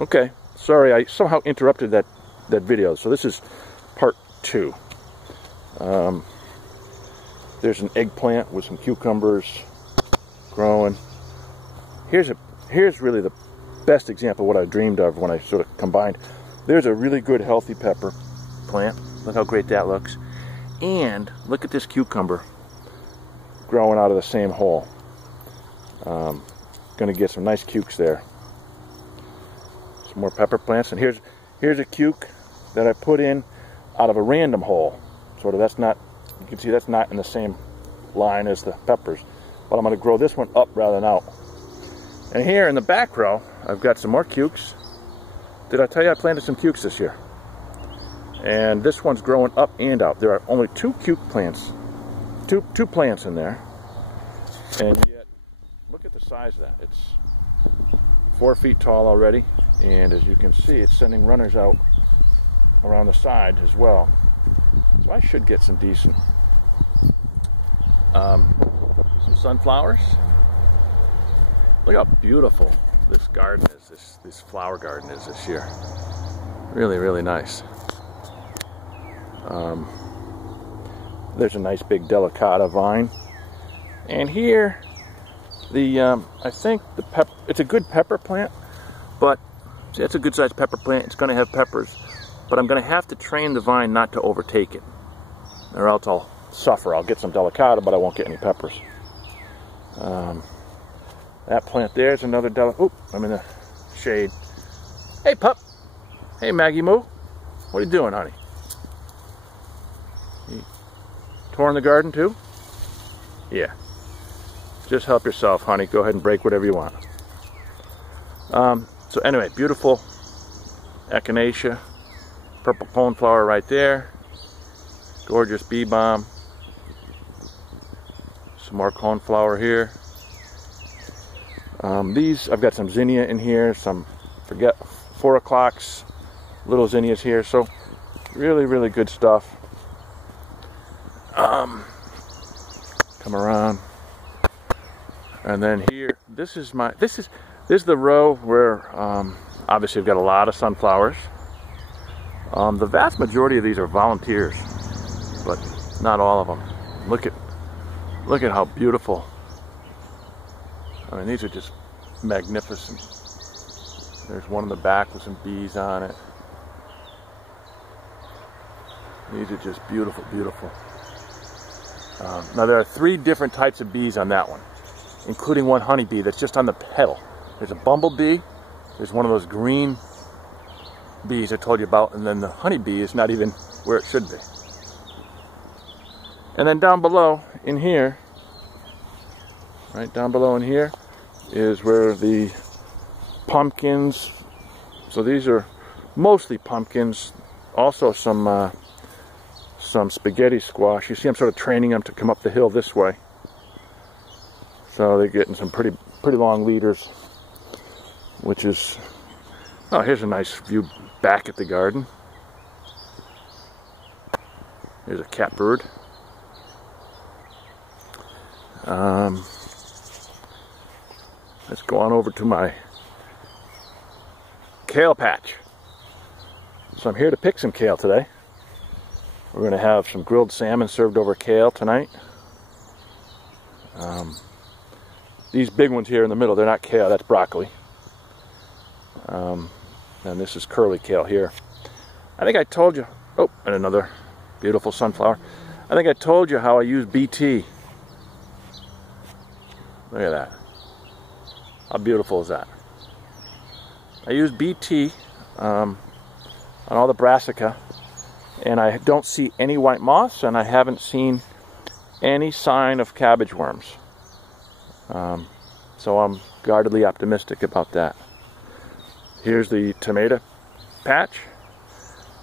Okay, sorry, I somehow interrupted that video. So this is part 2. There's an eggplant with some cucumbers growing. Here's really the best example of what I dreamed of when I sort of combined. There's a really good healthy pepper plant. Look how great that looks. And look at this cucumber growing out of the same hole. Gonna get some nice cukes there. Some more pepper plants, and here's a cuke that I put in out of a random hole. Sort of, that's not, you can see that's not in the same line as the peppers, but I'm going to grow this one up rather than out. And here in the back row, I've got some more cukes. Did I tell you I planted some cukes this year? And this one's growing up and out. There are only 2 cuke plants, two plants in there, and yet look at the size of that. It's 4 feet tall already, and as you can see, it's sending runners out around the side as well. So I should get some decent some sunflowers. Look how beautiful this garden is, this flower garden is this year. Really, really nice. There's a nice big delicata vine, and here I think it's a good pepper plant, but it's a good sized pepper plant. It's going to have peppers, but I'm going to have to train the vine not to overtake it, or else I'll suffer. I'll get some delicata, but I won't get any peppers. That plant there is another oop, I'm in the shade. Hey pup. Hey Maggie Moo. What are you doing, honey? You touring the garden too? Yeah. Just help yourself, honey. Go ahead and break whatever you want. So anyway, beautiful echinacea, purple coneflower right there, gorgeous bee balm, some more coneflower here. I've got some zinnia in here, some 4 o'clocks, little zinnias here. So really, really good stuff. Come around. And then here, this is the row where obviously I've got a lot of sunflowers. The vast majority of these are volunteers, but not all of them. Look at how beautiful. I mean, these are just magnificent. There's one in the back with some bees on it. These are just beautiful, beautiful. Now there are 3 different types of bees on that one, including one honeybee that's just on the petal. There's a bumblebee, there's one of those green bees I told you about, and then the honeybee is not even where it should be. And then down below in here, right down below in here, is where the pumpkins, so these are mostly pumpkins, also some spaghetti squash. You see I'm sort of training them to come up the hill this way. So they're getting some pretty long leaders, which is, oh, here's a nice view back at the garden. There's a catbird. Let's go on over to my kale patch. So I'm here to pick some kale today. We're going to have some grilled salmon served over kale tonight. These big ones here in the middle, they're not kale, that's broccoli. And this is curly kale here. I think I told you, oh, and another beautiful sunflower. I think I told you how I use BT. Look at that. How beautiful is that? I use BT on all the brassica, and I don't see any white moths, and I haven't seen any sign of cabbage worms. So I'm guardedly optimistic about that. Here's the tomato patch.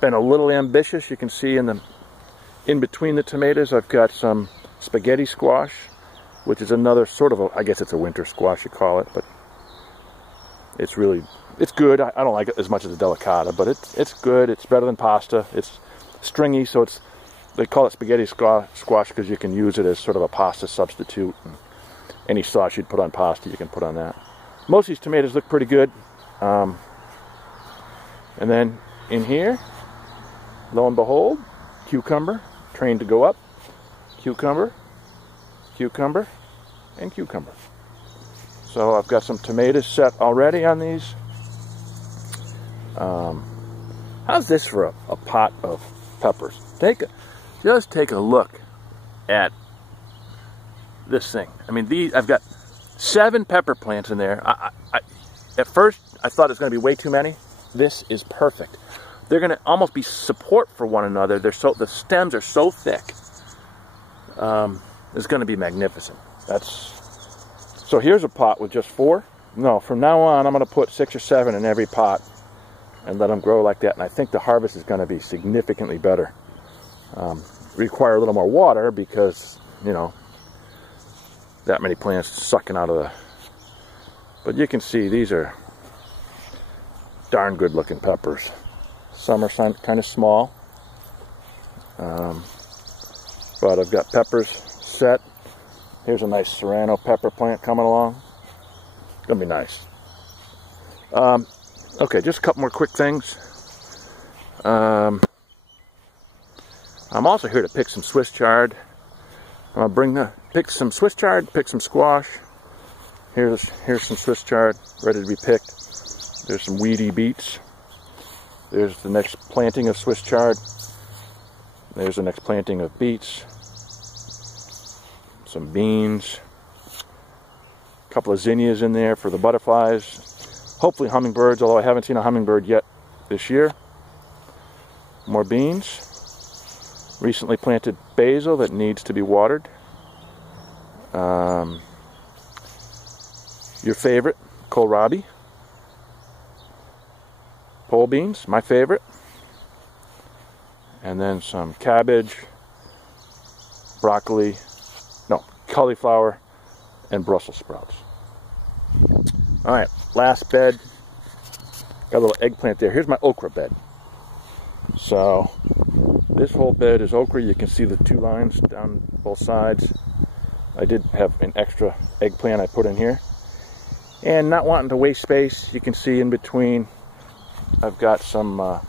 Been a little ambitious. You can see in between the tomatoes I've got some spaghetti squash, which is another sort of I guess it's a winter squash you call it, but it's good. I don't like it as much as the delicata, but it's good. It's better than pasta. It's stringy, so they call it spaghetti squash because you can use it as sort of a pasta substitute. And any sauce you'd put on pasta, you can put on that. Most of these tomatoes look pretty good. And then in here, lo and behold, cucumber, trained to go up, cucumber, cucumber, and cucumber. So I've got some tomatoes set already on these. How's this for a pot of peppers? Just take a look at this thing. I mean, I've got 7 pepper plants in there. At first, I thought it was going to be way too many. This is perfect. They're going to almost be support for one another. The stems are so thick. It's going to be magnificent. So here's a pot with just 4. No, from now on, I'm going to put 6 or 7 in every pot and let them grow like that. And I think the harvest is going to be significantly better. Require a little more water because, you know, that many plants sucking out of the... But you can see these are darn good looking peppers. Some are kind of small. But I've got peppers set. Here's a nice serrano pepper plant coming along. It's gonna be nice. Okay, just a couple more quick things. I'm also here to pick some Swiss chard. I'm gonna pick some Swiss chard, pick some squash. Here's some Swiss chard ready to be picked. There's some weedy beets. There's the next planting of Swiss chard. There's the next planting of beets. Some beans. A couple of zinnias in there for the butterflies. Hopefully hummingbirds, although I haven't seen a hummingbird yet this year. More beans. Recently planted basil that needs to be watered. Your favorite, kohlrabi. Pole beans, my favorite. And then some cabbage, broccoli, no, cauliflower, and Brussels sprouts. All right, last bed. Got a little eggplant there. Here's my okra bed. So this whole bed is okra. You can see the 2 lines down both sides. I did have an extra eggplant I put in here. And not wanting to waste space, you can see in between I've got some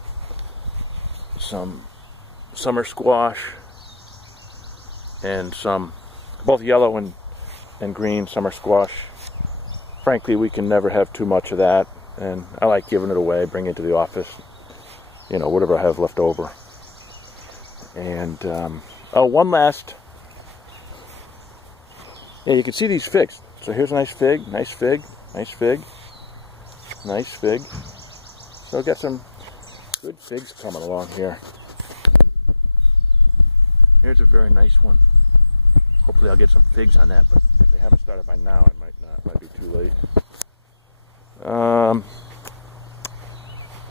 summer squash and some both yellow and green summer squash. Frankly, we can never have too much of that, and I like giving it away, bring it to the office, you know, whatever I have left over. And oh, one last, yeah, you can see these figs. So here's a nice fig, nice fig, nice fig, nice fig. So I've got some good figs coming along here. Here's a very nice one. Hopefully I'll get some figs on that, but if they haven't started by now, I might not. It might be too late.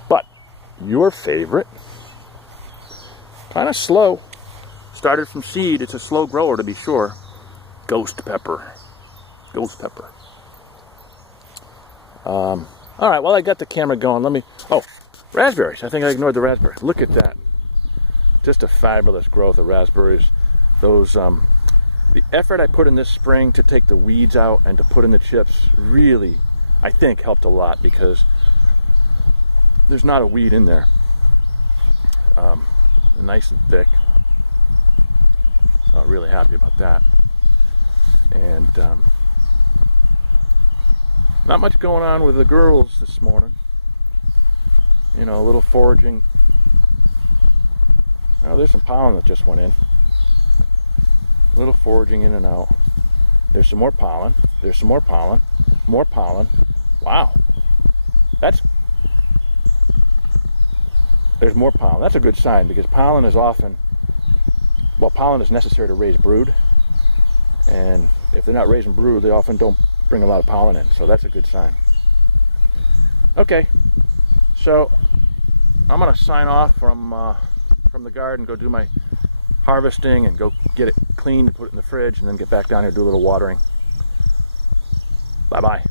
But your favorite, kind of slow, started from seed. It's a slow grower to be sure. Ghost pepper. Ghost pepper. All right, well, I got the camera going. Oh, raspberries. I think I ignored the raspberries. Look at that. Just a fabulous growth of raspberries. Those, the effort I put in this spring to take the weeds out and to put in the chips really, I think, helped a lot because there's not a weed in there. Nice and thick. Really happy about that. And not much going on with the girls this morning. You know, a little foraging. Oh, there's some pollen that just went in. A little foraging in and out. There's some more pollen. There's some more pollen. More pollen. Wow. There's more pollen. That's a good sign because pollen is often, well, pollen is necessary to raise brood. And if they're not raising brood, they often don't bring a lot of pollen in. So that's a good sign. Okay. So I'm going to sign off from the garden, go do my harvesting and go get it cleaned, put it in the fridge, and then get back down here and do a little watering. Bye-bye.